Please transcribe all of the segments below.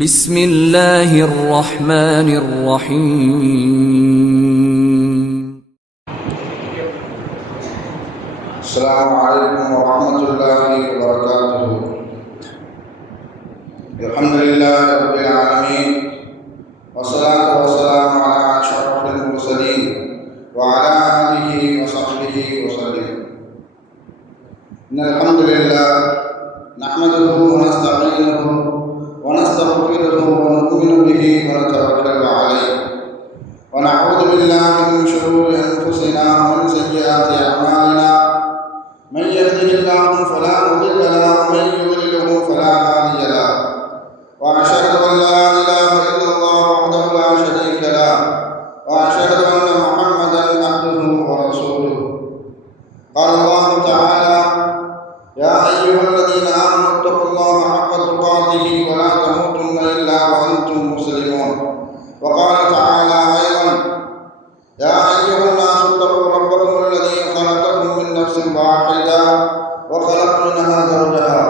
بسم الله الرحمن الرحيم. السلام عليكم ورحمة الله وبركاته. الحمد لله رب العالمين، والصلاة والسلام على أشرف المرسلين وعلى آله وصحبه وسلم. إن الحمد لله نحمده ونستعينه ونستغفره ونؤمن به ونتوكل عليه، ونعوذ بالله من شرور أنفسنا ومن سيئات أعمالنا. من يهده الله فلا مضل له ومن يضلله فلا هادي له، وأشهد أن لا إله إلا الله وحده لا شريك له، وأشهد أن محمدا عبده ورسوله. قال الله تعالى: يا أيها الذين آمنوا اتقوا الله حق تقاته ولا تموتن إلا وأنتم مسلمون. وقال تعالى أيضا: يا أيها الناس اتقوا ربكم الذي خلقكم من نفس واحدة وخلق منها زوجها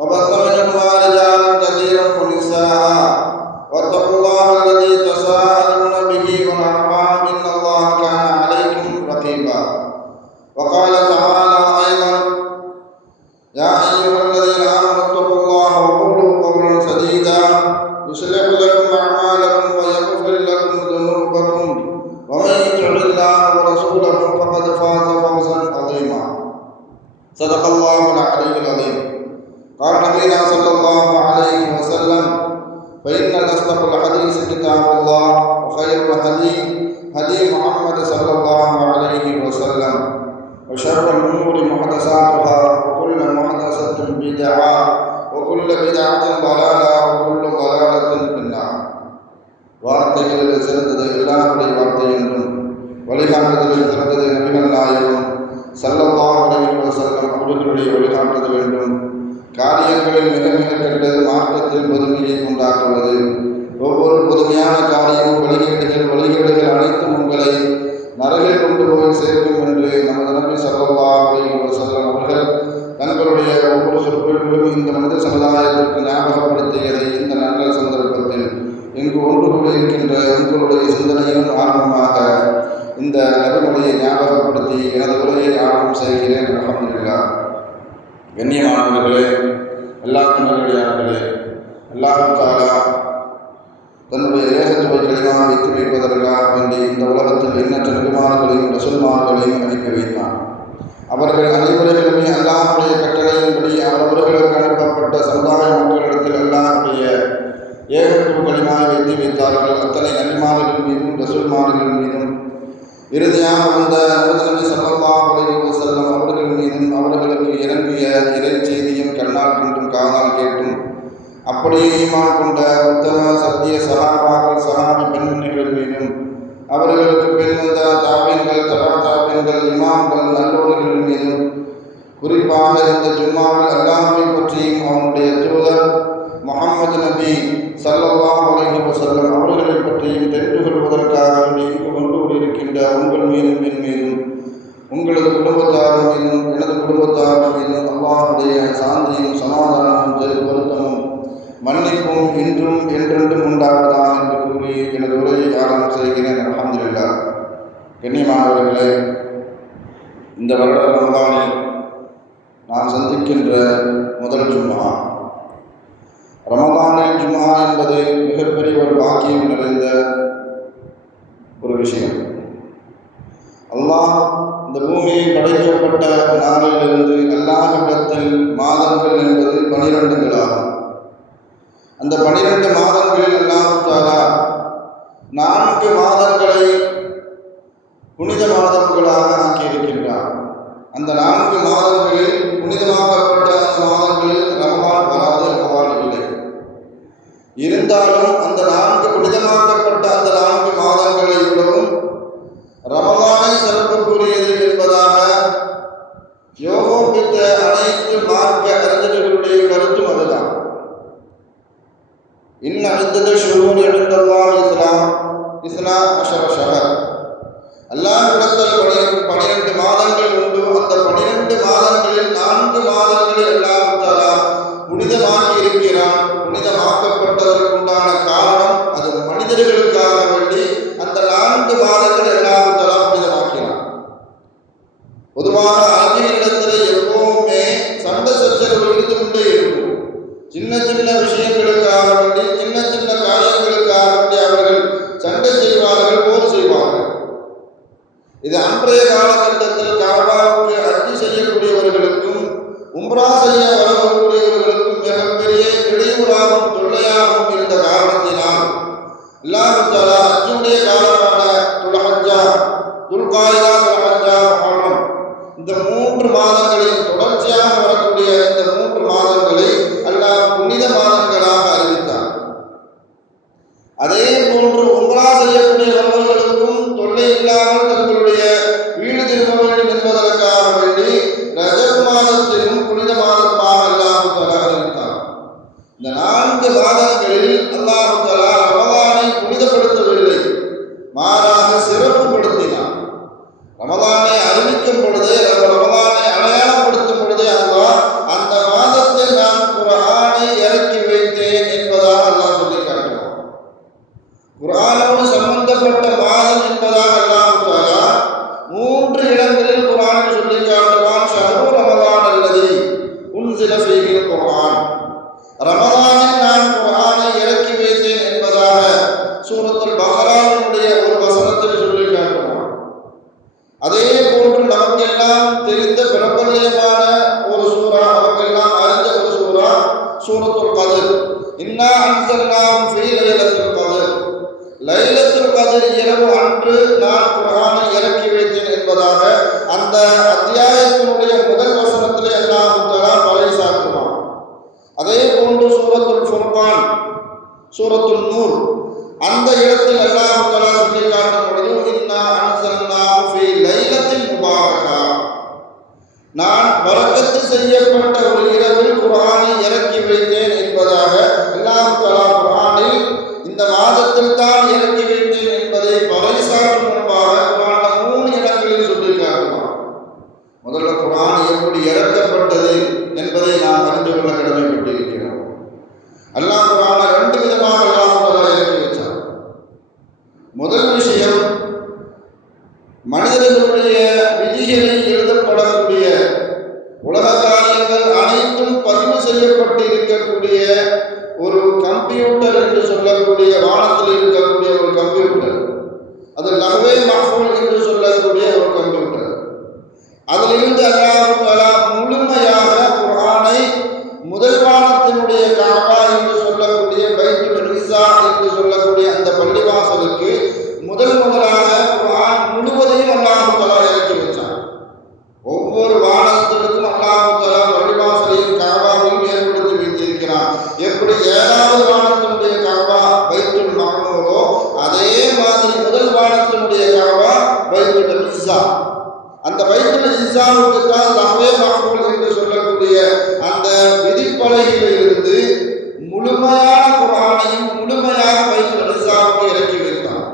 وبث منهما رجالا كثيرا ونساء، واتقوا الله الذي تساءلون به والأرحام إن الله كان عليكم رقيبا. وقال تعالى أيضا: يا أيها الذين آمنوا اتقوا الله وقولوا قولا سديدا يصلح لكم أعمالكم ويغفر لكم ذنوبكم، ومن يطع الله ورسوله فقد فاز فوزا عظيما. صدق الله العلي العظيم. قال نبينا صلى الله عليه وسلم: فإن أصدق الحديث كتاب الله، وخير الهدي هدي محمد صلى الله عليه وسلم، وشر الأمور محدثاتها، وكل محدثة بدعة، وكل بدعة ضلالة، وكل ضلالة في النار. வார்த்தைகளில் சிறந்தது எல்லாருடைய வார்த்தை என்றும், வழிகாட்டுதலில் சிறந்தது நபிகள் நாயகம் ஸல்லல்லாஹு அலைஹி வஸல்லம் அவர்களுடைய வழிகாட்டுதல் என்றும், காரியங்களில் மிக மிக கெட்டது மார்க்கத்தில் பொதுமையை உண்டாக்குவது. ஒவ்வொரு பொதுமையான காரியமும் வழிகேடுகள் அனைத்தும் உங்களை நரகில் கொண்டு போய் சேர்க்கும் என்று நமது நபி ஸல்லல்லாஹு அலைஹி வஸல்லம் அவர்கள் தங்களுடைய ஒவ்வொரு சொற்களிலும் இந்த மனித சமுதாயத்திற்கு ஞாபகப்படுத்தியதை இந்த நல்ல சந்தர்ப்பத்தில் இங்கு ஒன்று கூடியிருக்கின்ற உங்களுடைய சிந்தனையும் ஆர்வமாக இந்த நபிமொழியை ஞாபகப்படுத்தி எனது உரையை ஆரம்பம் செய்கிறேன். அல்ஹம்துலில்லாஹ். கண்ணியமானவர்களே, அல்லாஹ்வின் நல்லடியார்களே, அல்லாஹ் தஆலா தன்னுடைய ஏகத்துவ கலிமாவை வைத்து வைப்பதற்காக வேண்டி இந்த உலகத்தில் எண்ணற்ற நபிமார்களையும் ரசூல்மார்களையும் அனுப்பி வைத்தான். அவர்கள் அனைவர்களுமே அல்லாஹ்வுடைய கட்டளையின்படி அவர்களுக்கு அனுப்பப்பட்ட சமுதாய மக்களிடத்தில் அல்லாஹ்வுடைய ஏகத்துவ கலிமாவை வைத்து வைத்தார்கள். அத்தனை நபிமார்கள் மீதும் ரசூல்மார்கள் மீதும் இறுதியாக வந்த நபி ஸல்லல்லாஹு அலைஹி வஸல்லம் அவர்கள் மீதும் அவர்களுக்கு இறங்கிய இறை செய்தியும் கண்ணால் கண்டும் காதால் கேட்டும் அப்படியே ஈமான் கொண்ட உத்தம சத்திய சஹாபாக்கள் சஹாபி பெண்மணிகள் மீதும் அவர்களுக்கு பின் வந்த தாபீன்கள் தபா தாபீன்கள் இமாம்கள் நல்லோர்கள் மீதும் குறிப்பாக இந்த ஜும்மாவில் அல்லாஹ்வை பற்றியும் அவனுடைய தூதர் முஹம்மது நபி ஸல்லல்லாஹு அலைஹி வஸல்லம் அவர்களை பற்றியும் தெரிந்து கொள்வதற்காக இங்கு கொண்டு கூடியிருக்கின்ற உங்கள் மீதும் என் மீதும் உங்களது குடும்பத்தார் மீதும் எனது குடும்பத்தார் மீதும் அல்லாஹ்வுடைய சாந்தியும் சமாதானமும் பொருத்தமும் மன்னிப்பும் இன்றும் என்றென்றும் உண்டாவதாக என்று கூறி எனது உரையை ஆரம்பம் செய்கிறேன். அல்ஹம்துலில்லாஹ். கண்ணியமானவர்களே, இந்த வருட ரமதானில் நாம் சந்திக்கின்ற முதல் ஜும்ஆ. ரமதானில் ஜும்ஆ என்பது மிகப்பெரிய ஒரு பாக்கியம் நிறைந்த ஒரு விஷயம். அல்லாஹ் இந்த பூமியை படைக்கப்பட்ட நாளிலிருந்து அல்லாஹ்விடத்தில் மாதங்கள் என்பது 12 ஆகும். அந்த 12 மாதங்களில் அல்லாஹ் தஆலா 4 மாதங்களை புனித மாதங்களாக ஆக்கியிருக்கின்றார். அந்த 4 மாதங்களில் புனிதமாக்கப்பட்ட மாதங்களில் ரமலான் வராது, ரமலான் இல்லை. இருந்தாலும் அந்த 4 புனிதமாக்கப்பட்ட அந்த 4 மாதங்களை விடவும் ரமலானை சிறப்புக்குரியது என்பதாக யோகோபித்த அனைத்து மார்க்க அறிஞர்களுடைய கருத்தும் அதுதான். இன்ன இத்தத ஷுஹூர் இன்தல்லாஹ் இஸ்னா அஷர ஷஹர். அல்லாஹ்விடத்தில் 12 மாதங்கள் உண்டு. அந்த 12 மாதங்களில் 4 மாதங்களில் அல்லாஹ் தஆலா புனிதமாக்கி இருக்கிறான். புனிதமாக்கப்பட்டதற்கு விஷயங்களுக்காக வேண்டி, சின்ன சின்ன காரியங்களுக்காக வேண்டி அவர்கள் சண்டை செய்வார்கள், போர் செய்வார்கள். இது அன்றைய காலகட்டத்தில் கஅபாவுக்கு ஹஜ் செய்யக்கூடியவர்களுக்கும் உம்ரா செய்ய வரக்கூடியவர்களுக்கும் மிகப்பெரிய இடையூறாகவும் தொல்லையாகவும் இருந்த காரணத்தினால் அல்லாஹ் தஆலா ஹஜ்ஜுடைய காலமான துல்ஹஜ்ஜா, துல்காயிதா, துல்ஹஜ்ஜா, முஹர்ரம் இந்த 3 மாதங்களில் தொடர்ச்சியாக வரக்கூடிய இந்த 3 மாதங்களை அல்லாஹ் புனித மாதங்களாக அறிவித்தார். அதே போன்று உம்ரா செய்யக்கூடியவர்களுக்கும் தொல்லை இல்லாமல் தங்களுடைய வீடு திரும்ப வேண்டும் என்பதற்காக வேண்டி ரஜப் மாதத்திலும் புனித மாதமாக அல்லாஹ் தஆலா அறிவித்தார். இந்த 4 மாதங்களில் அல்லாஹ் தஆலா ரமலானை புனிதப்படுத்தவில்லை, மாறாக சிறப்புப்படுத்தினார். ரமலானை அறிவிக்கும் பொழுது, ரமலானை அடையாளப்படுத்தும் பொழுது அல்லாஹ் அந்த மாதத்தில் நான் குர்ஆனை இறக்கி வைத்தேன் என்பதாக அல்லாஹ் சொல்லி காட்டுவார். குர்ஆனோடு சம்பந்தப்பட்ட மாதம் என்பதாக அல்லாஹ் தஆலா 3 இடங்களில் குர்ஆனை சொல்லி காட்டுவான். ஷஹ்ரு ரமலான் அல்லதி உன்ஸில ஃபீஹில் குர்ஆன், ரமலானில் நான் குர்ஆனை இறக்கி வைத்தேன் என்பதாக சூரத்துல் பக்ராவுடைய ஒரு வசனத்தில் சொல்லி காட்டுவான். அதே போன்று நமக்கெல்லாம் தெரிந்த பிரபல்யமான ஒரு சூரா, நமக்கெல்லாம் அறிந்த ஒரு சூரா சூரத்துல் கத்ர். இன்னா அன்ஸல்னாஹு ஃபீ லைலத்துல் கத்ர், லைலத்துல் கத்ர் இரவு அன்று நான் குர்ஆனை இறக்கி வைத்தேன் என்பதாக அந்த அத்தியாயத்தினுடைய முதல் வசனத்திலே அல்லாஹ் தஆலா பறைசாற்றுவான். அதே போன்று சூரத்துல் ஃபுர்கான், சூரத்துல் நூர் அந்த இடத்தில் அல்லாஹ் தஆலா சொல்லி காட்டும் பொழுது இன்னா அன்ஸல்னாஹு ஃபீ லைலத்தின் முபாரகா, நான் பரக்கத்து செய்யப்பட்ட ஒரு இரவில் குர்ஆனை இறக்கி வைத்தேன் என்பதாக அல்லாஹ் தஆலா குர்ஆனில் இந்த மாதத்தில் தான் இறக்கி வைத்தேன் என்பதை பறைசாற்றும் முன்பாக குர்ஆன்ல 3 இடங்களில் சொல்லி காட்டுவான். முதல்ல குர்ஆன் எப்படி இறக்கப்பட்டது என்பதை நாம் அறிந்து கொள்ள கடமைப்பட்டிருக்கிறோம். அல்லாஹ் குர்ஆனை 2 விதமாக அல்லாஹ் தஆலா இறக்கி வச்சார். முதல் விஷயம், மனிதர்களுடைய விதிகளில் எழுதப்படக்கூடிய உலக காரியங்கள் அனைத்தும் பதிவு செய்யப்பட்டு இருக்கக்கூடிய ஒரு கம்ப்யூட்டர் என்று சொல்லக்கூடிய, வானத்தில் இருக்கக்கூடிய ஒரு கம்ப்யூட்டர், அது லஹ்வே மஹ்ஃபூல் என்று சொல்லக்கூடிய ஒரு கம்ப்யூட்டர். அதிலிருந்து அல்லாஹ் தஆலா முழுமையாக குர்ஆனை முதல் வானத்தினுடைய கஅபா என்று சொல்லக்கூடிய பைத்துல் இஸ்ஸா என்று சொல்லக்கூடிய அந்த பள்ளிவாசலுக்கு முதலாக குர்ஆன் முழுவதையும் அல்லாஹ் தஆலா இறக்கி வச்சான். ஒவ்வொரு வானத்திற்கும் அல்லாஹ் தஆலா பள்ளிவாசலையும் கஅபாவையும் ஏற்படுத்தி வைத்திருக்கிறான். எப்படி 7வது வானத்தினுடைய கஅபா பைத்துல் மஅமூரோ, அதே மாதிரி முதல் வானத்தினுடைய கஅபா பைத்துல் இஸ்ஸா. அந்த பைத்துல் இஸ்ஸாவுக்கு தான் லஹ்வே மஹ்ஃபூல் என்று சொல்லக்கூடிய அந்த விதிப்பலகையிலிருந்து முழுமையான குர்ஆனையும் முழுமையாக பைத்துல் இஸ்ஸாவுக்கு இறக்கி வைத்தான்.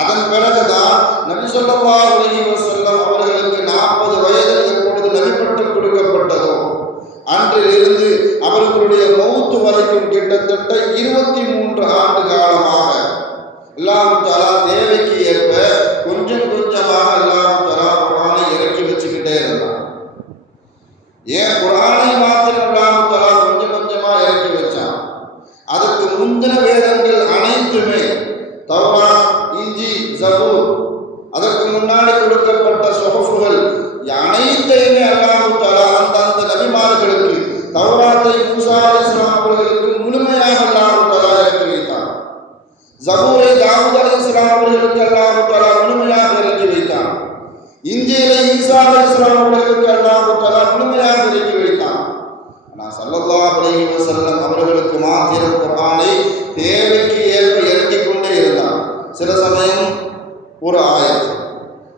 அதன் பிறகுதான் நபி ஸல்லல்லாஹு அலைஹி வஸல்லம் அவர்களுக்கு 40 வயதில் எப்பொழுது நபிப்பட்டம் கொடுக்கப்பட்டதோ அன்றிலிருந்து அவர்களுடைய மௌத் வரைக்கும் கிட்டத்தட்ட 23 ஆண்டு காலமாக அல்லாஹ் தஆலா தேவைக்கு ஏற்ப கொஞ்சம் கொஞ்சமாக அல்லாஹ் தஆலா குர்ஆனை இறக்கி வச்சுக்கிட்டே இருந்தான். ஏன் குர்ஆனை மாத்திரம் அல்லாஹ் தஆலா கொஞ்சம் கொஞ்சமா இறக்கி வச்சான்? அதுக்கு முந்தின வேதங்கள் அனைத்துமே, தௌராத், இஞ்சி, ஜபூர், அதற்கு முன்னாடி கொடுக்கப்பட்ட சுஹஃபுகள் அனைத்தையுமே அல்லாஹ் தஆலா அந்த நபிமார்களுக்கு, தௌராத்தை மூசா அலைஹிஸ்ஸலாம் அவர்களுக்கு முழுமையாக அல்லாஹ் தஆலா இறக்கி வைத்தான். ஜபூரை தாவூத் அலைஹிஸ்ஸலாம் அவர்களுக்கு அல்லாஹ் தஆலா முழுமையாக இறக்கி வைத்தான். இஞ்சிலை ஈசா அலைஹிஸ்ஸலாம் அவர்களுக்கு அல்லாஹ் தஆலா முழுமையாக இறக்கி வைத்தான். ஆனால் ஸல்லல்லாஹு அலைஹி வஸல்லம் அவர்களுக்கு மாத்திரம் குர்ஆனை தேவைக்கு ஏற்ப இறக்கிக் கொண்டே இருந்தார். சில சமயம் ஒரு ஆயத்,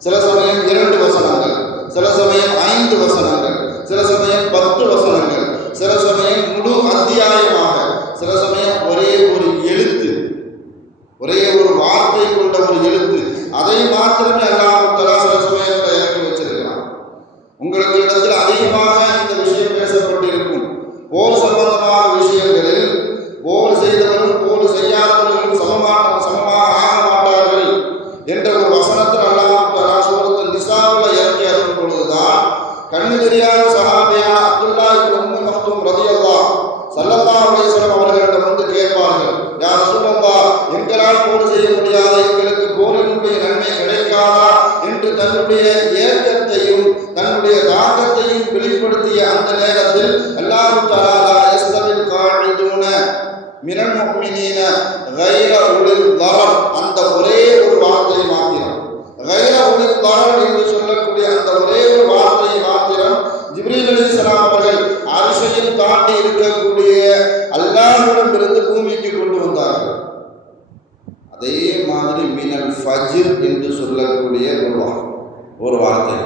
சில சமயம் 2 வசனங்கள், சில சமயம் 5 வசனங்கள், சில சமயம் 10 வசனங்கள், சில சமயம் முழு அத்தியாயமாக, சில சமயம் ஒரே ஒரு எழுத்து, ஒரே ஒரு வார்த்தை கொண்ட ஒரு எழுத்து, அதை மாத்திரமே அல்லாஹ் தஆலா சில சமயத்தில் இறக்கி வச்சிருக்கிறான். உங்களுக்கு இடத்தில் அதிகமாக இந்த விஷயம் பேசப்பட்டிருக்கும். போர் சம்பந்தமான விஷயங்களில் போர் செய்தவரும் போர் செய்யாதவர்களும் சமமாக ஆக மாட்டார்கள் என்ற ஒரு வசனத்தில் அல்லாஹ் தஆலா சூரத்துல் நிசாவில் இறக்கி அருளும் பொழுதுதான் கண்ணு தெரியாத சஹாபியான அப்துல்லா இப்னு உம்மு மக்தூம் ரலியல்லாஹு ஸல்லல்லாஹு அலைஹி வஸல்லம் மினல் முஃமினீன கைர உலில் தரர், அந்த ஒரே ஒரு வார்த்தை மாத்திரம், கைர உலில் தரர் என்று சொல்லக்கூடிய அந்த ஒரே ஒரு வார்த்தை மாத்திரம் ஜிப்ரீல் அலைஹிஸ்ஸலாம் அவர்கள் அர்ஷையும் தாண்டி இருக்கக்கூடிய அல்லாஹ்விடம் இருந்து பூமிக்கு கொண்டு வந்தார்கள். அதே மாதிரி மினல் ஃபஜ்ர் என்று சொல்லக்கூடிய ஒரு வார்த்தை.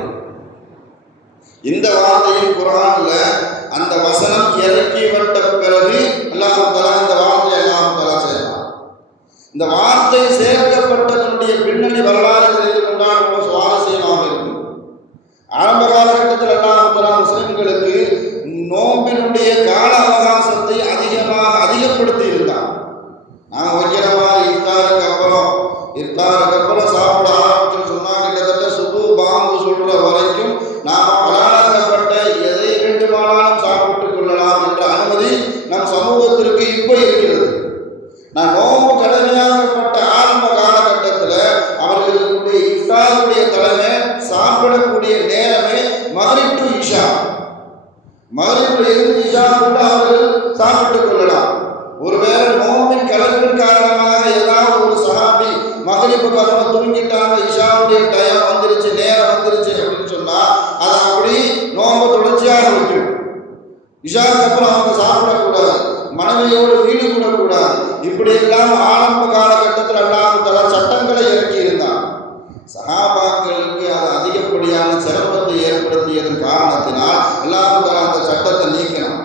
இந்த வார்த்தையின் குர்ஆன்ல அந்த வசனம் இறக்கி வந்த பிறகு அல்லாஹ் தஆலா இந்த வார்த்தையை செய்வார். இந்த வார்த்தை சேர்க்கப்பட்டதனுடைய பின்னணி வரலாறு தெரிந்து கொண்டால் ரொம்ப சுவாரஸ்யமாக இருக்கும். ஆரம்ப காலகட்டத்தில் அல்லாஹ் தஆலா முஸ்லிம்களுக்கு நோம்பினுடைய கால அவகாசத்தை அதிகப்படுத்தி இருந்தார். நாங்கள் வைக்கிற மாதிரி இஃப்தாருக்கு அப்புறம் சாப்பிட ஆரம்பிச்சுன்னு சொன்னால் கிட்டத்தட்ட சுபு பாம்பு சொல்ற வரைக்கும் நாம் அலாடப்பட்ட எதை வேண்டுமானாலும் சாப்பிட்டுக் கொள்ளலாம் என்ற அனுமதி நம் சமூகத்திற்கு இப்போ இருக்கிறது. நான் நோம்பு கடமையாக்கப்பட்ட ஆரம்ப காலகட்டத்தில் அவர்களுடைய இஃப்தாருடைய தலைமை சாப்பிடக்கூடிய நேரமே மக்ரிப் டு இஷா, மக்ரிப்ல இருந்து இஷா கூட அவர்கள் சாப்பிட்டுக் கொள்ளலாம். ஒருவேளை நோம்பின் கலப்பின் காரணமாக ஏதாவது ஒரு சஹாபி மக்ரிப்புக்கு அப்புறம் தூங்கிட்டாங்க, இஷாவுடைய டைம் வந்துருச்சு, நேரம் வந்துருச்சு அப்படின்னு சொன்னா அதை அப்படி நோம்பு தொடர்ச்சியாக வைக்கும். இஷாவுக்கு அப்புறம் அவங்க சாப்பிடக்கூடாது, மனைவியோடு வீடு கூடக்கூடாது. இப்படி எல்லாம் ஆரம்ப காலகட்டத்தில் அல்லாஹ் தஆலா சட்டங்களை இறக்கி இருந்தார். சஹாபாக்களுக்கு அது அதிகப்படியான சிரமத்தை ஏற்படுத்தியதன் காரணத்தினால் அல்லாஹ் தஆலா அந்த சட்டத்தை நீக்கினான்.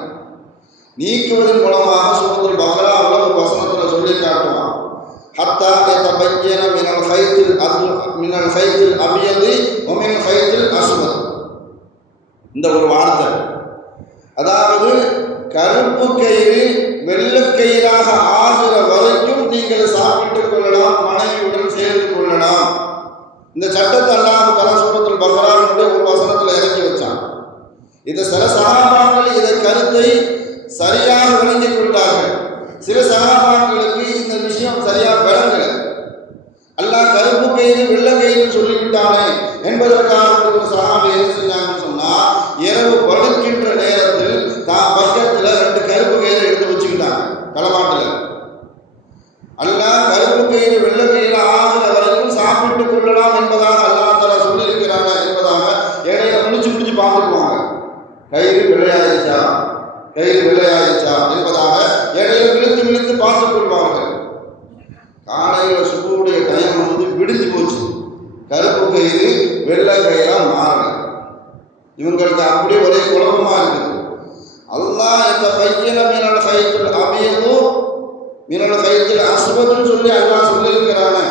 நீக்குவதன் மூலமாக சூரத்துல் பக்ராவில் ஒரு வசனத்தில் சொல்லி காட்டுவான், ஹத்தா யதபய்யன மினல் கைத்தில் அபியதி வ மினல் கைத்தில் அஸ்வத். இந்த ஒரு வார்த்தை, அதாவது கருப்பு கயிறு வெள்ளைக்கயிறாக ஆகிற வரைக்கும் நீங்கள் சாப்பிட்டுக் கொள்ளலாம், மனைவியுடன் சேர்ந்து கொள்ளலாம். இந்த சட்டத்தை அல்லாஹ் தஆலா சூரத்துல் பக்ராவினுடைய ஒரு வசனத்தில் இறக்கி வச்சான். இது சில சஹாபாக்கள் இதை கருத்தை சரியாக விளங்கிக் கொண்டார்கள். சில சஹாபாக்களுக்கு இந்த விஷயம் சரியாக விளங்கல. அல்லாஹ் கருப்பு கயிறு வெள்ளை கயிறு சொல்லிவிட்டானே என்பதற்காக ஒரு சஹாபி என்ன செஞ்சாங்கன்னு சொன்னா, இரவு படுக்கின்ற நேரத்தில் தான் பக்கத்துல 2 கருப்பு கயிறு எடுத்து வச்சுக்கிட்டாங்க தலைமாட்டில். அல்லாஹ் கருப்பு கயிறு வெள்ளை கயிறு ஆகிற வரைக்கும் சாப்பிட்டுக் கொள்ளலாம் என்பதாக அல்லாஹ் தஆலா சொல்லியிருக்கிறாங்க என்பதாக இடையில முடிச்சு பார்த்துக்குவாங்க. கயிறு வெள்ளையாயிடுச்சா என்பதாக இடையில விழுத்து பார்த்துக் கொள்வார்கள். காலையில் சுபுடைய டைம் விடிஞ்சு போச்சு, கருப்பு கயிறு வெள்ளை கயிறா மாறல. இவங்களுக்கு அப்படியே ஒரே குழப்பமா இருக்குது. அல்லாஹ் இந்த பையன மினல் கைத்தில் அபியது மினல் கைத்தில் அஸ்வதுன்னு சொல்லி அல்லாஹ் சொல்லியிருக்கிறாங்க.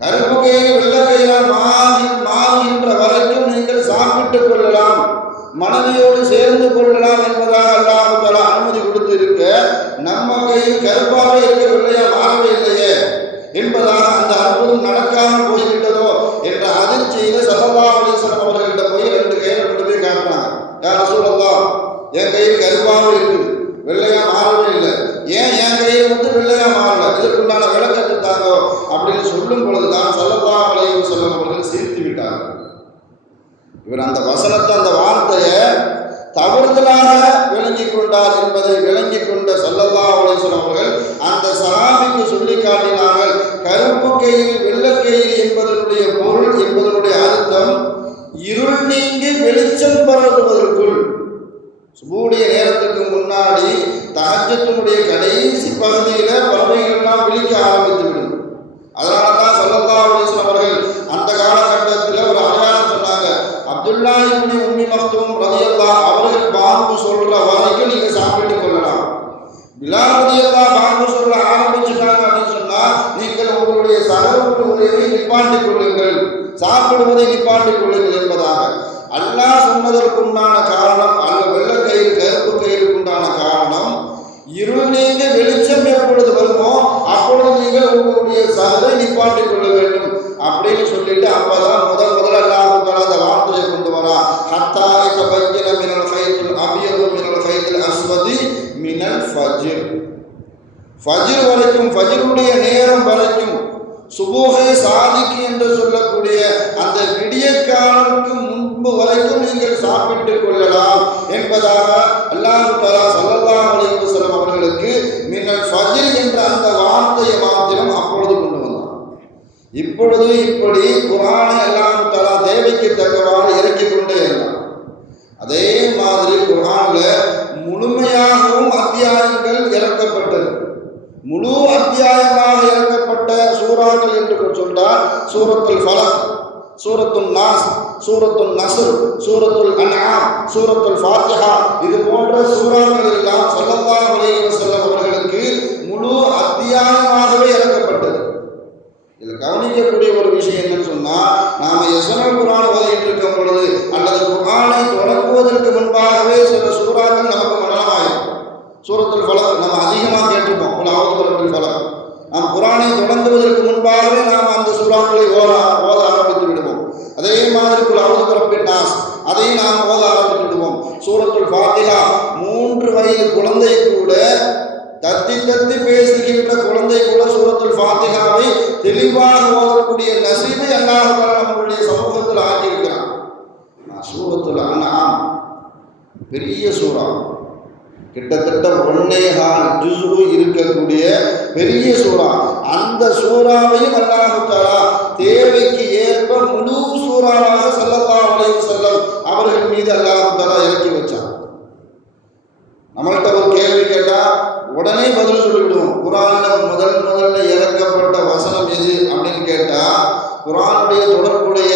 கருப்பு கயிறு வெள்ளை கயிறா மாறுகின்ற வரைக்கும் நீங்கள் சாப்பிட்டுக் கொள்ளலாம், மனைவியோடு சேர்ந்து கொள்ளலாம் என்பதாக அல்லாஹ் தஆலா அனுமதி கொடுத்திருக்க, நம்ம கையில் கருப்பாக இருக்கவில்லையா, மாறவே இல்லையே என்பதாக அந்த அற்புதம் நடக்காமல் போய்விட்டதோ என்ற அதிர்ச்சியில ஸல்லல்லாஹு அலைஹி வஸல்லம் அவர்கள்ட்ட போய் 2 கையில கொண்டு போய் காட்டுறாங்க. யா ரசூலல்லாஹ், என் கையில் கருப்பாக இருக்குது, வெள்ளையா மாறவே இல்லை, ஏன் என் கையில் வெள்ளையா மாறல, இதற்குண்டான விளக்கத்தை தாங்க அப்படின்னு சொல்லும் பொழுதுதான் ஸல்லல்லாஹு அலைஹி வஸல்லம் அவர்கள் சிரித்து விட்டார்கள். இவர் அந்த வசனத்தை, அந்த வார்த்தையை தவறுதலாக விளங்கி கொண்டார் என்பதை விளங்கி கொண்ட ஸல்லல்லாஹு அலைஹி வஸல்லம் அவர்கள் அந்த சஹாபிக்கு சொல்லி காட்டினார்கள். கருப்பு கயிறு வெள்ளை கயிறு என்பதனுடைய பொருள், என்பதனுடைய அர்த்தம், இருள் நீங்கி வெளிச்சம் பரவுவதற்குள், சுபூடைய நேரத்துக்கு முன்னாடி தஹஜ்ஜுடைய கடைசி பகுதியில பறவைகள்லாம் விழிக்க ஆரம்பித்து விடும். அதனால தான் ஸல்லல்லாஹு அலைஹி வஸல்லம் அவர்கள் அந்த காலகட்டத்தில் ஒரு அடையாளம் சொன்னாங்க. அப்துல்லா இப்னு உம்மி மக்தூம் ரலியல்லாஹு அவர்கள் பாங்கு சொல்ற வரைக்கும் நீங்க சாப்பிட்டுக் கொள்ளலாம். பிலால் ரலியல்லாஹு பாங்கு சொல்ல ஆரம்பிச்சுட்டாங்க அப்படின்னு சொன்னா நீங்கள் உங்களுடைய சகோதர உறவை நிப்பாட்டிக் கொள்ளுங்கள், சாப்பிடுவதை நிப்பாட்டிக் கொள்ளுங்கள் என்பதாக அல்லாஹ் சொன்னதற்குண்டான காரணம், அல்ல வெள்ளை கயிறு கருப்பு கயிறுக்குண்டான காரணம், இருள் நீங்க வெளிச்சம் எப்பொழுது வருமோ அப்பொழுது நீங்கள் உங்களுடைய சகதை நிப்பாட்டிக் கொள்ள வேண்டும் அப்படின்னு சொல்லிட்டு அப்பதான் முதல் அல்லாஹ் தஆலா அந்த வார்த்தையை கொண்டு வரா, ஹத்தா யதபய்யன மினல் கைத்தில் அபியது மினல் கைத்தில் அஸ்வதி மினல் ஃபஜ்ர். ஃபஜ்ர் வரைக்கும், ஃபஜ்ருடைய நேரம் வரைக்கும், சுபூஹை சாதிக்கு என்று சொல்லக்கூடிய அந்த விடிய காலத்துக்கு முன்பு வரைக்கும் நீங்கள் சாப்பிட்டுக் கொள்ளலாம் என்பதாக அல்லாஹ் தஆலா ஸல்லல்லாஹு அலைஹி வஸல்லம் அவர்களுக்கு இப்பொழுது இப்படி குர்ஆனை அல்லாஹ் தஆலா தேவைக்கு தக்கவாறு இறக்கிக் கொண்டே இருந்தார். அதே மாதிரி குர்ஆன்ல முழுமையாகவும் அத்தியாயங்கள் இறக்கப்பட்டது. முழு அத்தியாயமாக இறக்கப்பட்ட சூறாக்கள் என்று சொன்னால் சூரத்துல் ஃபலக், சூரத்துல் நாஸ், சூரத்துல் நஸ்ர், சூரத்துல் அன்ஆம், சூரத்துல் ஃபாத்திஹா, இது போன்ற சூறாக்கள் எல்லாம் ஸல்லல்லாஹு அலைஹி வஸல்லம் அவர்களுக்கு முழு அத்தியாயமாகவே இறக்கப்பட்டது. இதில் கவனிக்கக்கூடிய ஒரு விஷயம் என்னன்னு சொன்னால், நாம் யஸ்னல் குர்ஆன் ஓதிட்டு இருக்கும் பொழுது அல்லது குர்ஆனை தொடங்குவதற்கு முன்பாகவே சில சூறாக்கள் நமக்கு மனமாயிடும். சூரத்துல் ஃபலக் நம்ம அதிகமாக கேட்டிருப்போம். ஃபலக் நாம் குர்ஆனை தொடங்குவதற்கு முன்பாகவே நாம் அந்த சூறாக்களை ஓத ஆரம்பித்து விடுவோம். அதே மாதிரி குல் நாஸ் அதையும் நாம் ஓத ஆரம்பித்து விடுவோம். சூரத்துல் ஃபாத்திஹா 3 வயது குழந்தை கூட தத்தி தத்தி பேசுகின்ற குழந்தை கூட சூரத்துல் ஃபாத்திஹாவை தெளிவாக ஓதக்கூடிய நசீபை அல்லாஹ் தஆலா நம்மளுடைய சமூகத்தில் ஆக்கியிருக்கிறான். சூரத்துல் அன்ஆம் பெரிய சூறா, கிட்டத்தட்ட 1.25 ஜுஸு இருக்கக்கூடிய பெரிய சூறா. அந்த சூறாவையும் அல்லாஹ் தஆலா தேவைக்கு ஏற்ப முழு சூறாவாக ஸல்லல்லாஹு அலைஹி வஸல்லம் அவர்கள் மீது அல்லாஹ் தஆலா இறக்கி வச்சார். நம்மள்கிட்ட ஒரு கேள்வி கேட்டால் உடனே பதில் சொல்லிவிடுவோம். குர்ஆன்ல முதல்ல இறக்கப்பட்ட வசனம் எது அப்படின்னு கேட்டால், குர்ஆனுடைய தொடர்புடைய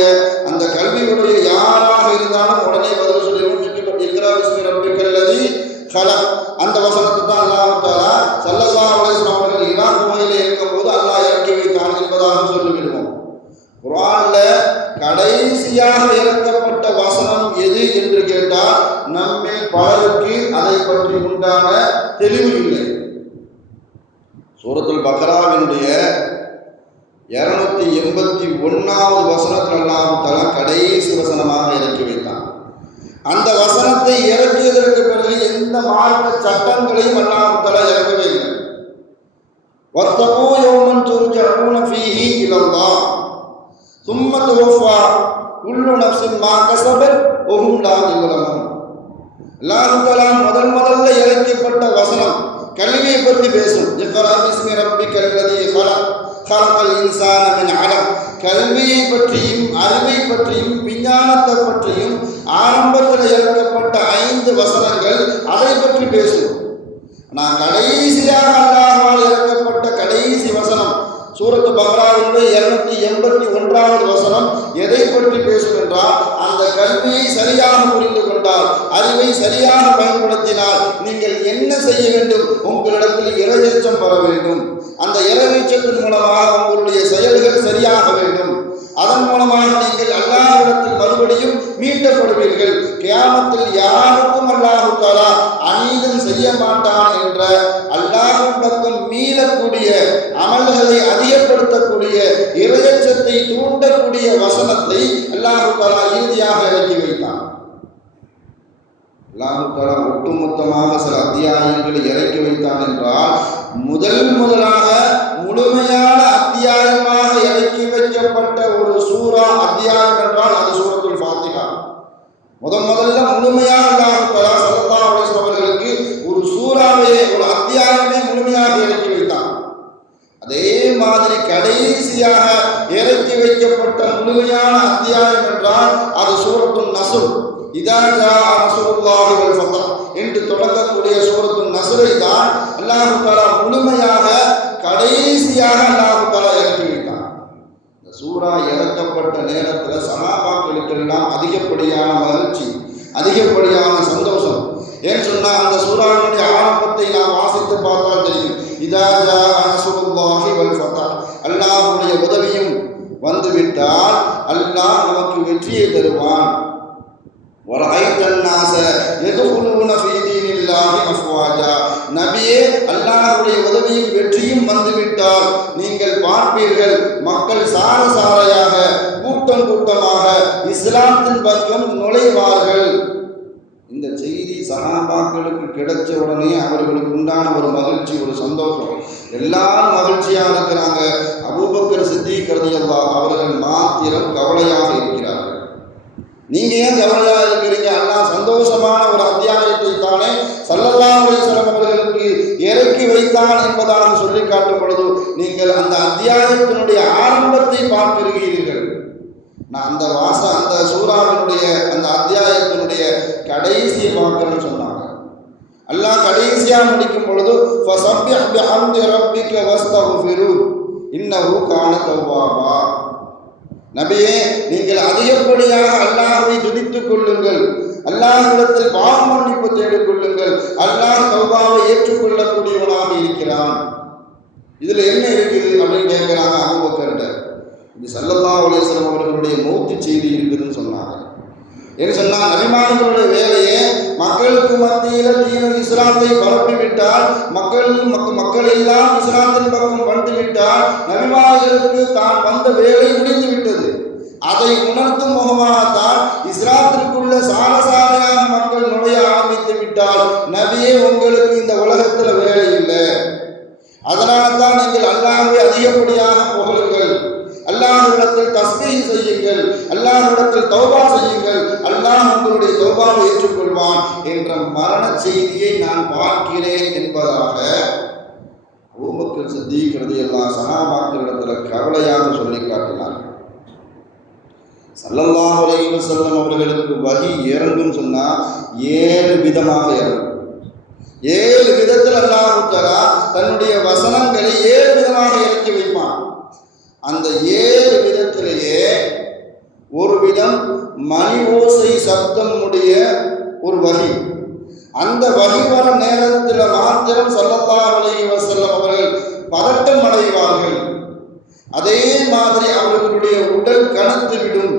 அந்த கல்வியுடைய யாராக இருந்தாலும் உடனே பதில் சொல்லிடுவோம். இக்ரா பிஸ்மி ரப்பிக்கல் லதீ கலக், அந்த வசனத்தை தான் அல்லாஹ் தஆலா ஸல்லல்லாஹு அலைஹி வஸல்லம் அவர்கள் ஈராக் குகையிலே இருக்கும்போது அல்லாஹ் இறக்கி வைத்தான் என்பதாக சொல்லிவிடுவோம். குர்ஆன்ல கடைசியாக இறக்கப்பட்ட வசனம் எது என்று கேட்டால் நம்மில் பலருக்கு அதை பற்றி உண்டான தெளிவு இல்லை. சூரத்துல் பக்ராவினுடைய 281வது வசனத்தில் அல்லாஹ் தஆலா கடைசி வசனமாக இறக்கி வைத்தான். அந்த வசனத்தை இறக்கியதற்கு பிறகு எந்த மார்க்க சட்டங்களையும் அல்லாஹ் தஆலா இறக்கவே இல்லை. வத்தகூ யௌமன் துர்ஜஊன ஃபீஹி இலல்லாஹ் ثم توفى كل نفس ما كسبت وهم لا يظلمون. அல்லாஹ் தஆலா முதல்ல இறக்கப்பட்ட வசனம் கல்வியை பற்றி பேசும். இக்ரா பிஸ்மி ரப்பிக்கல் லதீ கலக் கலக்கல் இன்சான மின் அலக். கல்வியை பற்றியும் அறிவை பற்றியும் விஞ்ஞானத்தை பற்றியும் ஆரம்பத்தில் இறக்கப்பட்ட 5 வசனங்கள் அதை பற்றி பேசும். நான் கடைசியாக அல்லாஹ்வால் இறக்கப்பட்ட கடைசி வசனம் சூரத்து பக்ராவினுடைய 281வது வசனம் எதை பற்றி பேசும் என்றால், அந்த கல்வியை சரியாக புரிந்து கொண்டால், அறிவை சரியாக பயன்படுத்தினால் நீங்கள் என்ன செய்ய வேண்டும்? உங்களிடத்தில் இறையச்சம் வர வேண்டும். அந்த இறையச்சத்தின் மூலமாக உங்களுடைய செயல்கள் சரியாக வேண்டும். அதன் மூலமாக நீங்கள் அல்லாஹ்விடத்தில் மறுபடியும் மீட்டப்படுவீர்கள். கியாமத்தில் யாருக்கும் அல்லாஹ் தஆலா அநீதம் செய்ய மாட்டான் என்ற அல்லாஹ்வின் பக்கம் மீளக்கூடிய அமல்களை அதிகப்படுத்தக்கூடிய இறையச்சத்தை தூண்டக்கூடிய வசனத்தை அல்லாஹ் தஆலா இறுதியாக இறக்கி வைத்தான். அல்லாஹ் தஆலா ஒட்டுமொத்தமாக சில அத்தியாயங்களை இறக்கி வைத்தான் என்றால், முதலாக முழுமையான அத்தியாயமாக இறக்கி வைக்கப்பட்ட ஒரு சூரா அத்தியாயம் என்றால் அது சூரத்துல் ஃபாத்திஹா. முதல்ல முழுமையாக அல்லாஹ் தஆலா ஸல்லல்லாஹு அலைஹி வஸல்லம் அவர்களுக்கு ஒரு சூறாவே, ஒரு அத்தியாயமே முழுமையாக இறக்கி வைத்தான். அதே மாதிரி கடைசியாக இறக்கி வைக்கப்பட்ட முழுமையான அத்தியாயம் என்றால் அது சூரத்துன் நஸ்ர். இதா ஜா நஸ்ருல்லாஹி வல் ஃபத்ஹ் என்று தொடங்கக்கூடிய சூரத்துன் நஸ்ரை தான் அல்லாஹ் தஆலா முழுமையாக கடைசியாக அல்லாஹ் தஆலா இறக்கி வைத்தான். இந்த சூரா இறக்கப்பட்ட நேரத்தில் சஹாபாக்களுக்கெல்லாம் அதிகப்படியான மகிழ்ச்சி, அதிகப்படியான சந்தோஷம். ஏன்னு சொன்னால் அந்த சூராவினுடைய ஆரம்பத்தை நாம் வாசித்து பார்த்தால் தெரியும். இதா ஜா நஸ்ருல்லாஹி வல் ஃபத்ஹ், அல்லாஹ்வுடைய உதவியும் வந்துவிட்டால் அல்லாஹ் நமக்கு வெற்றியை தருவான். நபியே, அல்லாஹ்வுடைய உதவியும் வெற்றியும் வந்துவிட்டால் நீங்கள் பார்ப்பீர்கள், மக்கள் சாரையாக கூட்டமாக இஸ்லாத்தின் பக்கம் நுழைவார்கள். இந்த செய்தி சஹாபாக்களுக்கு கிடைச்ச உடனே அவர்களுக்கு உண்டான ஒரு மகிழ்ச்சி, ஒரு சந்தோஷம். எல்லாரும் மகிழ்ச்சியாக இருக்கிறாங்க. அபூபக்கர் சித்தீக் ரலியல்லாஹு அவர்கள் மாத்திரம் கவலையாக இருக்கிறார்கள். நீங்க ஏன் கவலையாக இருக்கிறீங்க? அல்லாஹ் சந்தோஷமான ஒரு அத்தியாயத்தை தானே ஸல்லல்லாஹு அலைஹி வஸல்லம் அவர்களுக்கு இறக்கி வைத்தான் என்பதாக சொல்லி காட்டும் பொழுது நீங்கள் அந்த அத்தியாயத்தினுடைய ஆரம்பத்தை நான் அந்த சூறாவினுடைய அந்த அத்தியாயத்தினுடைய கடைசியை பார்க்கிறேன்னு சொன்னாங்க. அல்லாஹ் கடைசியா முடிக்கும் பொழுது ஃபஸப்பிஹ் பிஹம்தி ரப்பிக வஸ்தக்ஃபிரு இன்னஹு கான தவ்வாபா. நபியே, நீங்கள் அதிகப்படியாக அல்லாஹ்வை துதித்துக் கொள்ளுங்கள், அல்லாஹ்விடத்தில் பாவ மன்னிப்பு தேடிக் கொள்ளுங்கள், அல்லாஹ் தௌபாவை ஏற்றுக்கொள்ளக்கூடியவனாக இருக்கிறான். இதுல என்ன இருக்குது அப்படின்னு கேட்கிறாங்க அபூபக்கர்ட்ட. இது ஸல்லல்லாஹு அலைஹி வஸல்லம் அவர்களுடைய மௌத்து செய்தி இருக்குதுன்னு சொன்னாங்க. என்ன சொன்னா, நபிமார்களுடைய வேலையே மக்களுக்கு மத்தியில் தீனுல் இஸ்லாத்தை பரப்பிவிட்டால், மக்கள் எல்லாம் இஸ்லாத்தின் பக்கம் வந்துவிட்டால் நபிமார்களுக்கு தான் வந்த வேலை முடிந்து விட்டது. அதை உணர்த்தும் முகமாகத்தான் இஸ்லாத்திற்குள்ள சாலசாலையான மக்கள் நுழைய ஆரம்பித்து விட்டால், நபியே உங்களுக்கு இந்த உலகத்துல வேலை இல்லை, அதனால தான் நீங்கள் அல்லாஹ்வை அதிகப்படியாக புகழுங்கள், அல்லாஹ்விடத்தில் தஸ்பீஹ் செய்யுங்கள், அல்லாஹ்விடத்தில் தௌபா செய்யுங்கள், அல்லாஹ் உங்களுடைய தௌபாவை ஏற்றுக்கொள்வான் என்ற மரண செய்தியை நான் பார்க்கிறேன் என்பதாக அபூபக்கர் சித்தீக் ரலியல்லாஹு சஹாபாக்களிடத்தில் கவலையாக சொல்லி காட்டினார்கள். ஸல்லல்லாஹு அலைஹி வஸல்லம் அவர்களுக்கு வஹி இறங்குன்னு சொன்னா 7 விதமாக இறங்கும். 7 விதத்தில் அல்லாஹ் தஆலா தன்னுடைய வசனங்களை 7 விதமாக இறக்கி வைப்பான். அந்த 7 விதத்திலேயே ஒரு விதம் மணி ஓசை சப்தம் உடைய ஒரு வகை. அந்த வகை வர நேரத்தில் மாத்திரம் ஸல்லல்லாஹு அலைஹி வஸல்லம் அவர்கள் பதட்டம் அடைவார்கள். அதே மாதிரி அவர்களுடைய உடல் கனத்துவிடும்,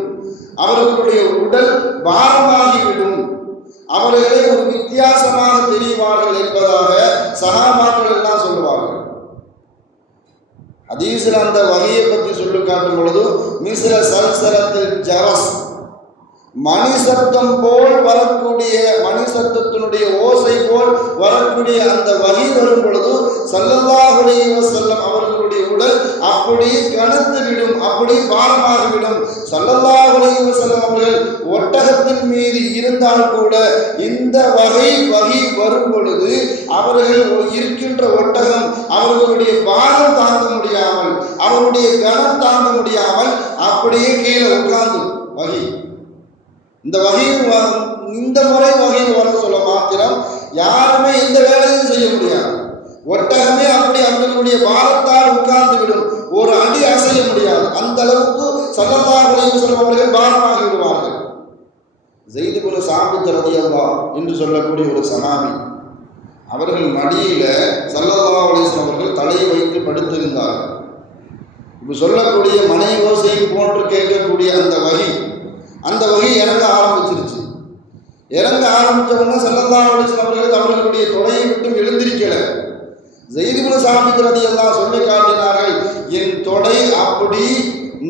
அவர்களுடைய உடல் பாரமாகிவிடும், அவர்களே ஒரு வித்தியாசமாக தெரிவார்கள் என்பதாக சஹாபாக்கள் எல்லாம் சொல்லுவார்கள். ஹதீஸில் அந்த வகையை பற்றி சொல்லி காட்டும் பொழுது மிஸ்ர சல்சலத்தில் ஜரஸ், மணி சப்தம் போல் வரக்கூடிய, மணி சப்தத்தினுடைய ஓசை போல் வரக்கூடிய அந்த வகை வரும் பொழுது ஸல்லல்லாஹு அலைஹி வஸல்லம் அவர்களுடைய உடல் அப்படி கனத்து விடும், அப்படி பாரமாகிவிடும். ஸல்லல்லாஹு அலைஹி வஸல்லம் அவர்கள் ஒட்டகத்தின் மீது இருந்தால் கூட இந்த வகை வரும் பொழுது அவர்கள் இருக்கின்ற ஒட்டகம் அவர்களுடைய பாரம் தாங்க முடியாமல், அவருடைய கனம் தாங்க முடியாமல் அப்படியே கீழே உட்கார்ந்து வகை. இந்த முறை வகையில் வர சொல்ல மாத்திரம் யாருமே எந்த வேலையும் செய்ய முடியாது. ஒட்டகமே அப்படி அவர்களுடைய பாரத்தால் உட்கார்ந்து விடும், ஒரு அடி அசைய முடியாது. அந்த அளவுக்கு ஸல்லல்லாஹு அலைஹி வஸல்லம் அவர்கள் பாரமாகி விடுவார்கள். ஸைத் இப்னு சாபித் ரலியல்லாஹு என்று சொல்லக்கூடிய ஒரு சஹாபி, அவர்கள் மடியில ஸல்லல்லாஹு அலைஹி வஸல்லம் அவர்கள் தலையை வைத்து படுத்திருந்தார்கள். இப்போ சொல்லக்கூடிய மனை ஓசை போன்று கேட்கக்கூடிய அந்த வகை இறங்க ஆரம்பிச்சிருச்சு. இறங்க ஆரம்பித்தவங்க ஸல்லல்லாஹு அலைஹி வஸல்லம் அவர்களுடைய தொடையை விட்டு எழுந்திருக்கல. ஸைத் இப்னு சாபித் ரலியல்லாஹு சொல்லி காட்டினார்கள், என் தொடை அப்படி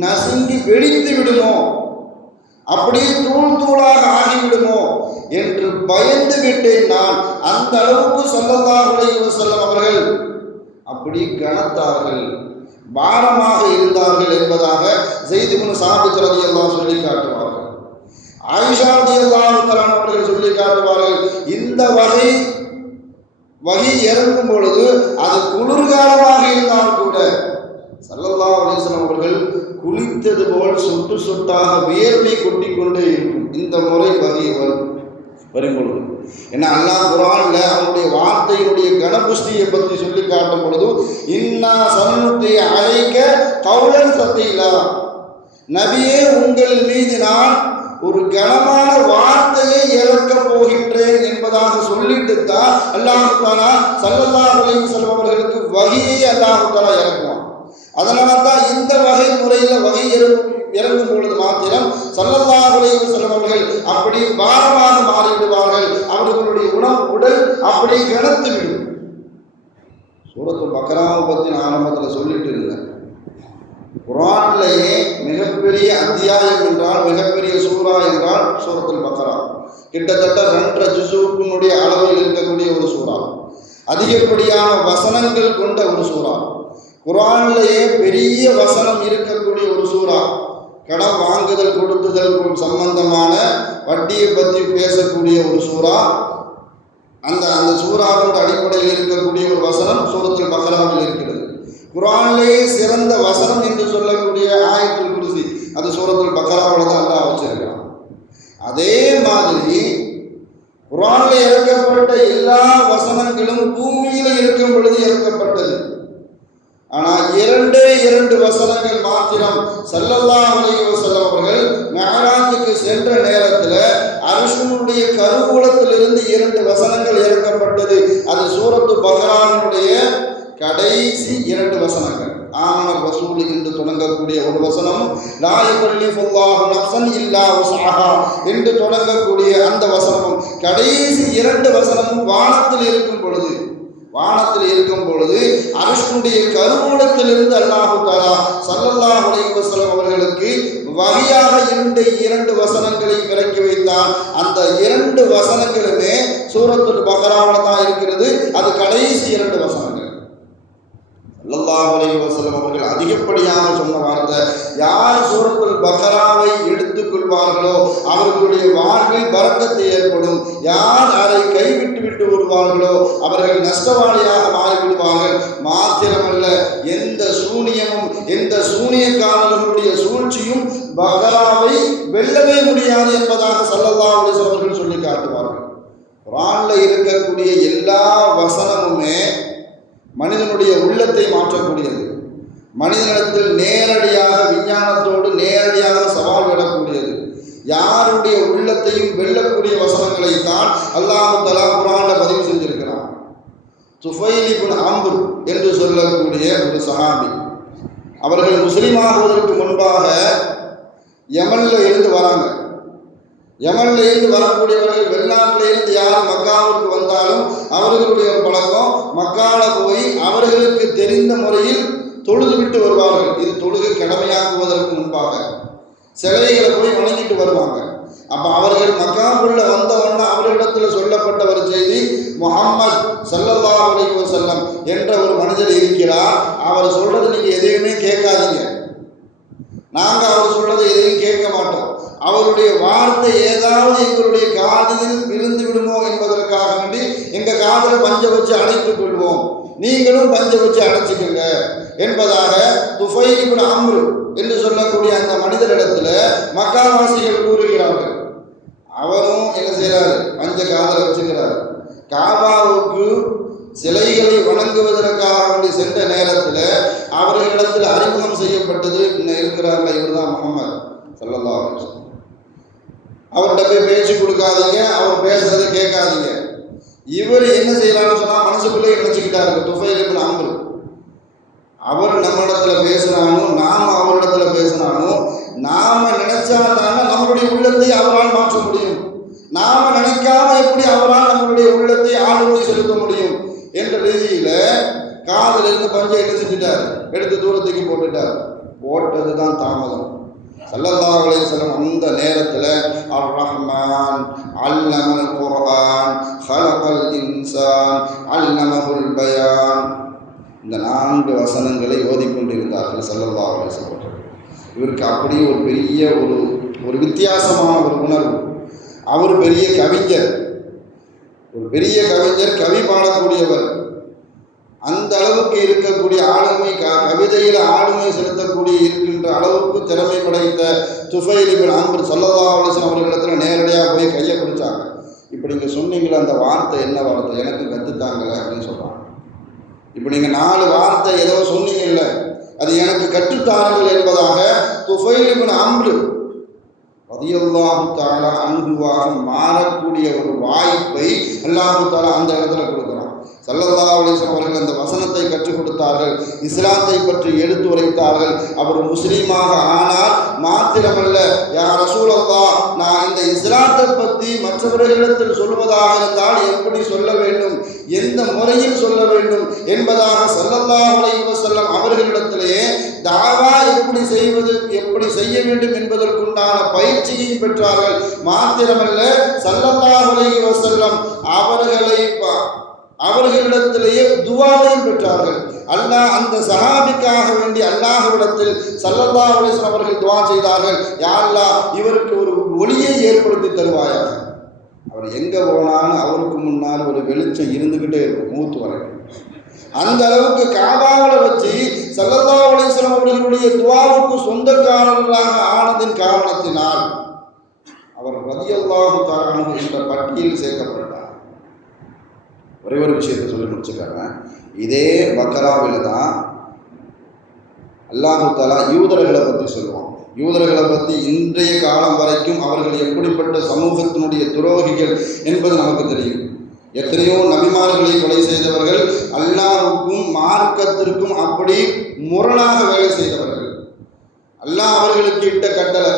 நசுங்கி வெடித்து விடுமோ, அப்படி தூளாக ஆகிவிடுமோ என்று பயந்து விட்டேன் நான். அந்த அளவுக்கு ஸல்லல்லாஹு அலைஹி வஸல்லம் அவர்கள் அப்படி கனத்தார்கள், பாரமாக இருந்தார்கள் என்பதாக ஸைத் இப்னு சாபித் ரலியல்லாஹு சொல்லி காட்டுவார்கள். ஆயிஷா ரலியல்லாஹு தஆலா அவர்கள் சொல்லி காட்டுவார்கள், இந்த வகை இறங்கும் பொழுது அது குளிர்காலமாக இருந்தால் கூட ஸல்லல்லாஹு அலைஹி வஸல்லம் அவர்கள் குளித்தது போல் சொட்டு சொட்டாக வியர்வை கொட்டி கொண்டே இருக்கும். இந்த முறை வகை வரும் பொழுது ஏன்னா அல்லாஹ் குர்ஆன்ல அவனுடைய வார்த்தையினுடைய கனபுஷ்டியை பற்றி சொல்லி காட்டும் பொழுது இன்னா சனுத்தி அலைக கௌலன் சதீலா, நபியே உங்கள் மீது நான் ஒரு கனமான வார்த்தையை இறக்கப் போகின்றேன் என்பதாக சொல்லிட்டு தான் அல்லாஹ் தஆலா ஸல்லல்லாஹு அலைஹி வஸல்லம் அவர்களுக்கு வஹீயை அல்லாஹ் தஆலா இறக்குவான். அதனால தான் இந்த வகை முறையில் வகை இறங்கும் பொழுது மாத்திரம் ஸல்லல்லாஹு அலைஹி வஸல்லம் அவர்கள் அப்படி பாரமாக மாறிவிடுவார்கள். அவர்களுடைய உடல் அப்படி கனத்து விடும். சூரத்துல் பக்ராவை பற்றி நான் ஆரம்பத்தில் சொல்லிட்டு இருந்தேன். குர்ஆனிலேயே மிகப்பெரிய அத்தியாயம் என்றால், மிகப்பெரிய சூரா என்றால் சூரத்துல் பக்ரா. கிட்டத்தட்ட 2.5 ஜுஸுக்குடைய அளவில் இருக்கக்கூடிய ஒரு சூரா, அதிகப்படியான வசனங்கள் கொண்ட ஒரு சூரா, குர்ஆனிலேயே பெரிய வசனம் இருக்கக்கூடிய ஒரு சூரா. கடன் வாங்குதல் கொடுத்துதல் சம்பந்தமான வட்டியை பற்றி பேசக்கூடிய ஒரு சூரா. அந்த சூறாவோட அடிப்படையில் இருக்கக்கூடிய ஒரு வசனம் சூரத்துல் பக்ராவில் இருக்கிறது. குர்ஆனிலேயே சிறந்த வசனம் என்று சொல்லக்கூடிய ஆயத்துல் குர்சி அது சூரத்துல் பக்ராவில் இரண்டு வசனங்கள் மாத்திரம் ஸல்லல்லாஹு அலைஹி வஸல்லம் அவர்கள் மிஅராஜுக்கு சென்ற நேரத்தில் அர்ஷுனுடைய கருவூலத்திலிருந்து 2 வசனங்கள் இறக்கப்பட்டது. அது சூரத்து பக்ராவினுடைய கடைசி 2 வசனங்கள். ஆமனர் ரசூல் என்று தொடங்கக்கூடிய ஒரு வசனம், லா யுகல்லிஃபுல்லாஹு நஃப்ஸன் இல்லா வஸ்அஹா என்று தொடங்கக்கூடிய அந்த வசனமும், கடைசி 2 வசனமும் வானத்தில் இருக்கும் பொழுது அர்ஷுனுடைய கருவூலத்திலிருந்து அல்லாஹ் தஆலா ஸல்லல்லாஹு அலைஹி வஸல்லம் அவர்களுக்கு வஹியாக 2 வசனங்களை இறக்கி வைத்தார். அந்த 2 வசனங்களுமே சூரத்துல் பக்ராவில் தான் இருக்கிறது. அது கடைசி 2 வசனங்கள். ஸல்லல்லாஹு அலைஹி வஸல்லம் அவர்கள் அதிகப்படியாக சொன்ன வார்த்தை, யார் சூரத்துல் பக்ராவை எடுத்துக்கொள்வார்களோ அவர்களுடைய வாழ்வில் பரக்கத்து ஏற்படும், யார் அதை கைவிட்டு விட்டு வருவார்களோ அவர்கள் நஷ்டவாளியாக மாறிவிடுவார்கள். மாத்திரமல்ல, எந்த சூனியமும் எந்த சூனியக்காரர்களுடைய சூழ்ச்சியும் பக்ராவை வெல்லவே முடியாது என்பதாக ஸல்லல்லாஹு அலைஹி வஸல்லம் அவர்கள் சொல்லி காட்டுவார்கள். குர்ஆன்ல இருக்கக்கூடிய எல்லா வசனமுமே மனிதனுடைய உள்ளத்தை மாற்றக்கூடியது, மனிதனிடத்தில் நேரடியாக விஞ்ஞானத்தோடு நேரடியாக சவால் விடக்கூடியது. யாருடைய உள்ளத்தையும் வெல்லக்கூடிய வசனங்களை தான் அல்லாஹ் தஆலா குர்ஆன்ல பதிவு செஞ்சிருக்கிறான். துஃபைல் இப்னு அம்ர் என்று சொல்லக்கூடிய ஒரு சஹாபி, அவர்கள் முஸ்லிமாகுவதற்கு முன்பாக யமன்ல இருந்து வராங்க. யமன்ல இருந்து வரக்கூடியவர்கள் வெளிநாட்டில இருந்து யார் மக்காவிற்கு வந்தாலும் அவர்களுடைய பழக்கம் மக்கால போய் அவர்களுக்கு தெரிந்த முறையில் தொழுது விட்டு வருவார்கள். இது தொழுகை கடமையாக்குவதற்கு முன்பாக சிலைகளை போய் வணங்கிட்டு வருவாங்க. அப்ப அவர்கள் மக்காவுக்குள்ள வந்தவொன்னா அவர்களிடத்தில் சொல்லப்பட்ட ஒரு செய்தி, முஹம்மது ஸல்லல்லாஹு அலைஹி வஸல்லம் என்ற ஒரு மனிதர் இருக்கிறார், அவர் சொல்றது நீங்க எதையுமே கேட்காதீங்க, நாங்க அவர் சொல்றதை எதையும் கேட்க மாட்டோம், அவருடைய வார்த்தை ஏதாவது எங்களுடைய காதில் விழுந்து விடுமோ என்பதற்காக வேண்டி எங்க காதலை பஞ்ச வச்சு அடைத்துக் கொள்வோம், நீங்களும் பஞ்ச வச்சு அடைச்சிக்கங்க என்பதாக துஃபைல் இப்னு அம்ர் என்று சொல்லக்கூடிய அந்த மனிதரிடத்துல மக்காவாசிகள் கூறுகிறார்கள். அவரும் என்ன செய்யறாரு, பஞ்ச காதலை வச்சுக்கிறார். காபாவுக்கு சிலைகளை வணங்குவதற்காக வேண்டி சென்ற நேரத்தில் அவர்களிடத்தில் அறிமுகம் செய்யப்பட்டது இருக்கிறார்கள், இவர் தான் முஹம்மது ஸல்லல்லாஹு அலைஹி வஸல்லம். அவர்கிட்ட போய் பேச்சு கொடுக்காதீங்க, அவர் பேசுறதை கேட்காதீங்க. இவர் என்ன செய்யறான்னு சொன்னா மனசுக்குள்ளே நினைச்சுக்கிட்டாரு துஃபைல் இப்னு அம்ர். அவர் நம்ம இடத்துல பேசுறானோ நாம அவரிடத்துல பேசுறானோ, நாம நினைச்சாதான நம்மளுடைய உள்ளத்தை அவரால் மாற்ற முடியும், நாம நினைக்காம எப்படி அவரால் நம்மளுடைய உள்ளத்தை ஆளுமை செலுத்த முடியும் என்ற ரீதியில காதில் இருந்து பஞ்சை என்ன செஞ்சுட்டார், எடுத்து தூரத்துக்கு போட்டுட்டார். போட்டதுதான் தாமதம். ஸல்லல்லாஹு அலைஹி வஸல்லம் அந்த நேரத்தில் அர் ரஹ்மான் அல்லமல் குர்ஆன் ஹலகல் இன்சான் அல்லமஹுல் பயான் இந்த 4 வசனங்களை ஓதிக்கொண்டிருந்தார்கள் ஸல்லல்லாஹு அலைஹி வஸல்லம். இவருக்கு அப்படியே ஒரு பெரிய ஒரு வித்தியாசமான ஒரு உணர்வு. அவர் பெரிய கவிஞர், ஒரு பெரிய கவிஞர், கவி பாடக்கூடியவர். அந்த அளவுக்கு இருக்கக்கூடிய ஆளுமை, கவிதையில் ஆளுமை செலுத்தக்கூடிய இருக்கின்ற அளவுக்கு திறமை படைத்த துஃபைல் இப்னு அம்ர் ஸல்லல்லாஹு அலைஹி வஸல்லம் அவர்களிடத்தில் நேரடியாக போய் கையை பிடிச்சாங்க. இப்போ நீங்கள் சொன்னீங்களே அந்த வார்த்தை என்ன வார்த்தை, எனக்கு கற்றுத்தாங்களே அப்படின்னு சொல்கிறாங்க. இப்போ நீங்கள் 4 வார்த்தை ஏதோ சொன்னீங்கல்ல, அது எனக்கு கற்றுத்தாருங்கள் என்பதாக துஃபைல் இப்னு அம்ர் ரலியல்லாஹு தஆலா அன்ஹுவாக மாறக்கூடிய ஒரு வாய்ப்பை அல்லாஹ் தஆலா அந்த இடத்துல கொடுக்குறான். ஸல்லல்லாஹு அலைஹி வஸல்லம் அவர்கள் அந்த வசனத்தை கற்றுக் கொடுத்தார்கள், இஸ்லாத்தை பற்றி எடுத்துரைத்தார்கள். அவர் முஸ்லீமாக ஆனார். மாத்திரமல்ல, யா ரசூலல்லாஹ், நான் இந்த இஸ்லாத்தை பற்றி மற்றவர்களிடத்தில் சொல்வதாக இருந்தால் எப்படி சொல்ல வேண்டும், எந்த முறையில் சொல்ல வேண்டும் என்பதாக ஸல்லல்லாஹு அலைஹி வஸல்லம் அவர்களிடத்திலேயே தாவா எப்படி செய்வது, எப்படி செய்ய வேண்டும் என்பதற்குண்டான பயிற்சியை பெற்றார்கள். மாத்திரமல்ல, ஸல்லல்லாஹு அலைஹி வஸல்லம் அவர்களிடத்திலேயே துஆவையும் பெற்றார்கள். அல்லாஹ் அந்த சஹாபிக்காக வேண்டி அல்லாஹ்விடத்தில் ஸல்லல்லாஹு அலைஹி வஸல்லம் அவர்கள் துஆ செய்தார்கள், யா அல்லாஹ், இவருக்கு ஒரு ஒளியை ஏற்படுத்தி தருவாயாக. அவர் எங்க போனாலும் அவருக்கு முன்னால் ஒரு வெளிச்சம் இருந்துகிட்டே இருக்கும், மூத்து வரைக்கும். அந்த அளவுக்கு காபாவில் வச்சு ஸல்லல்லாஹு அலைஹி வஸல்லம் அவர்களுடைய துஆவுக்கு சொந்தக்காரர்களாக ஆனதின் காரணத்தினால் அவர் ரலியல்லாஹு தஆலா அன்ஹு என்ற பட்டியலில் சேர்க்கப்பட்டார். ஒரே ஒரு விஷயத்தை சொல்லி முடிச்சுக்காங்க. இதே பக்ராவில் தான் அல்லாஹு தஆலா யூதர்களை பற்றி சொல்லுவான். யூதர்களை பற்றி இன்றைய காலம் வரைக்கும் அவர்கள் எப்படிப்பட்ட சமூகத்தினுடைய துரோகிகள் என்பது நமக்கு தெரியும். எத்தனையோ நபிமார்களை கொலை செய்தவர்கள், அல்லாஹ்வுக்கும் மார்க்கத்திற்கும் அப்படி முரணாக வேலை செய்தவர்கள். அல்லாஹ் அவர்களுக்கு இட்ட கட்டளை,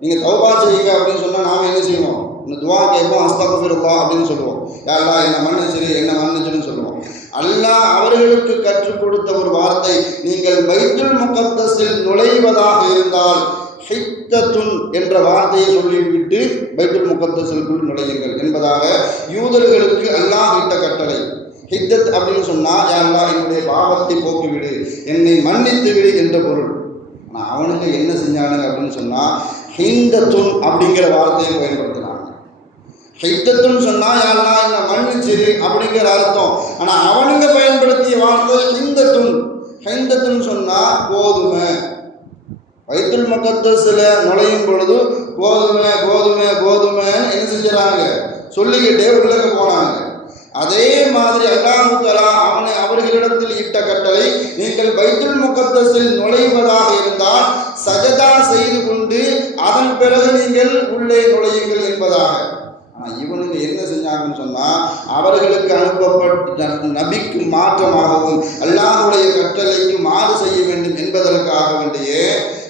நீங்கள் தௌபா செய்யுங்க அப்படின்னு சொன்னால் நாம் என்ன செய்வோம்? இந்த துவா கேட்போம், அஸ்தக்ஃபிருல்லாஹ் அப்படின்னு சொல்லுவோம். யா அல்லாஹ் என்னை மன்னிச்சுன்னு சொல்லுவோம். அல்லாஹ் அவர்களுக்கு கற்றுக் கொடுத்த ஒரு வார்த்தை, நீங்கள் பைத்துல் முகத்தஸில் நுழைவதாக இருந்தால் ஹித்தத்துன் என்ற வார்த்தையை சொல்லிவிட்டு பைத்துல் முகத்தஸிற்குள் நுழையுங்கள் என்பதாக யூதர்களுக்கு அல்லாஹ் இட்ட கட்டளை. ஹித்தத் அப்படின்னு சொன்னால், யா அல்லாஹ் என்னுடைய பாவத்தை போக்கிவிடு, என்னை மன்னித்து விடு என்ற பொருள். ஆனால் அவனுக்கு என்ன செஞ்சானுங்க அப்படின்னு சொன்னால் ஹிந்தத்துன் அப்படிங்கிற வார்த்தையை பயன்படுத்தினாங்க. ஹித்தத்துன்னு சொன்னால் யா அல்லாஹ் என்னை மன்னிச்சிரு அப்படிங்கிற அர்த்தம். ஆனால் அவனுங்க பயன்படுத்திய வார்த்தை ஹிந்தத்துன். ஹிந்தத்துன்னு சொன்னால் கோதுமை. பைத்துல் முகத்தஸில் நுழையும் பொழுது கோதுமை கோதுமை கோதுமைன்னு என்ன செஞ்சுறாங்க? சொல்லிக்கிட்டே உள்ளே போனாங்க. அதே மாதிரி அல்லாஹ் தஆலா அவர்களிடத்தில் இட்ட கட்டளை, நீங்கள் பைத்துல் முகத்தஸில் நுழைவதாக இருந்தால் சஜதா செய்து கொண்டு அதன் பிறகு நீங்கள் உள்ளே நுழையுங்கள் என்பதாக. ஆனால் இவனுங்க என்ன செஞ்சாங்கன்னு சொன்னால், அவர்களுக்கு அனுப்பப்பட்ட நபிக்கு மாற்றமாகவும் அல்லாஹ்வுடைய கட்டளைக்கு மாறு செய்ய வேண்டும் என்பதற்காக வேண்டிய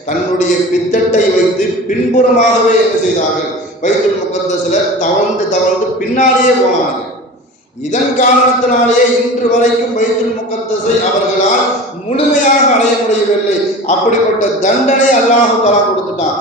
தன்னுடைய பித்தட்டை வைத்து பின்புறமாகவே என்ன செய்தார்கள்? பைத்துல் முகத்தஸில் தவழ்ந்து பின்னாடியே போனார்கள். இதன் காரணத்தினாலேயே இன்று வரைக்கும் பைத்துல் முகத்தஸை அவர்களால் முழுமையாக அடைய முடியவில்லை. அப்படிப்பட்ட தண்டனை அல்லாஹ் தஆலா கொடுத்துட்டான்.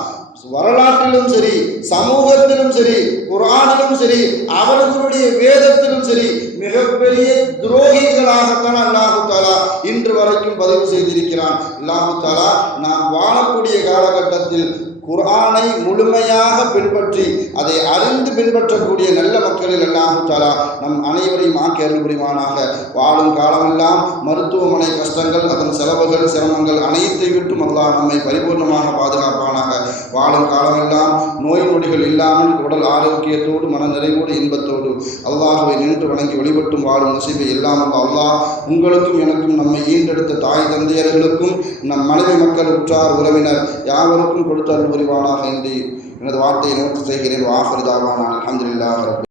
வரலாற்றிலும் சரி, சமூகத்திலும் சரி, குர்ஆனிலும் சரி, அவர்களுடைய வேதத்திலும் சரி, மிகப்பெரிய துரோகிகளாகத்தான் அல்லாஹ் தஆலா இன்று வரைக்கும் பதிவு செய்திருக்கிறான். அல்லாஹ் தஆலா நாம் வாழக்கூடிய காலகட்டத்தில் குர்ஆனை முழுமையாக பின்பற்றி அதை அறிந்து பின்பற்றக்கூடிய நல்ல மக்களில் அல்லாஹ் தஆலா நம் அனைவரையும் ஆக்கி அருள் புரிவானாக. வாழும் காலமெல்லாம் மருத்துவமனை கஷ்டங்கள், அதன் செலவுகள், சிரமங்கள் அனைத்தை விட்டும் அல்லாஹ் நம்மை பரிபூர்ணமாக பாதுகாப்பானாக. வாழும் காலமெல்லாம் நோய் நொடிகள் இல்லாமல் உடல் ஆரோக்கியத்தோடு மன நிறைவோடு இன்பத்தோடு அல்லாஹ்வை நின்று வணங்கி வழிபட்டும் வாழும் நசீபை எல்லாம் அல்லாஹ் உங்களுக்கும் எனக்கும் நம்மை ஈண்டெடுத்த தாய் தந்தையர்களுக்கும் நம் மனைவி மக்கள் உற்றார் உறவினர் யாவருக்கும் கொடுத்த அருள் புரிவானாக என்று எனது வார்த்தையை நோக்கி செய்கிறேன். வாஹிரு தாவானா அல்ஹம்துலில்லாஹி.